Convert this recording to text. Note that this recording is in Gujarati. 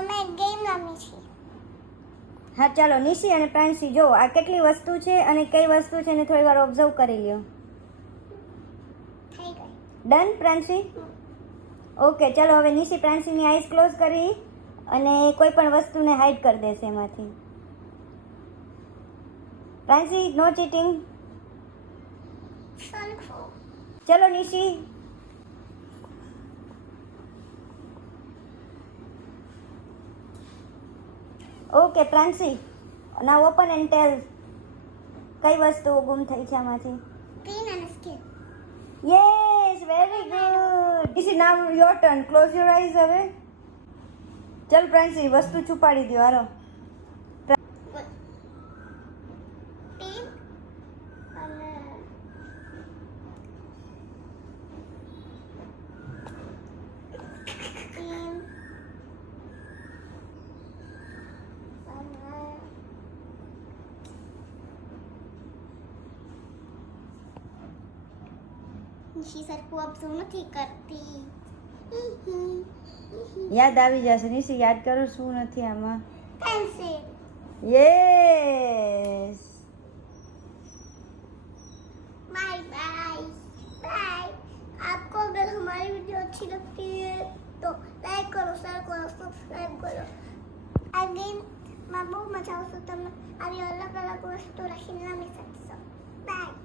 અમે ગેમ રમી છીએ. હા ચાલો નિશી અને પ્રાંશી જો આ કેટલી વસ્તુ છે અને કઈ વસ્તુ છે એને થોડી વાર ઓબ્ઝર્વ કરી લ્યો. થઈ ગઈ. ડન પ્રાંશી? ઓકે ચાલો હવે નિશી પ્રાંશીની આઈઝ ક્લોઝ કરી અને કોઈ પણ વસ્તુને હાઈડ કરી દેશે એમાંથી. Pranshi no cheating. શંખો. ચલો Nishi. Okay Pranshi now open and tell કઈ વસ્તુઓ ગુમ થઈ છે આમાંથી. પેન અને scale. Yes very good. Nishi now your turn. Close your eyes હવે. ચલ પ્રાંશી વસ્તુ છુપાડી દો હાલો. પેન અને પેન નિશી સરખું ઓબ્ઝર્વ નથી કરતી. યાદ આવી જશે નિશી. યાદ કરો શું નથી આમાં. Pencil. Yes. Bye bye bye. आपको अगर हमारी वीडियो अच्छी लगती है तो लाइक करो, शेयर करो, सब्सक्राइब करो. अगेन मैं बहुत मजा આવશે તમને આવી અલગ અલગ વસ્તુ રાખીને રમી શકશો. બાય.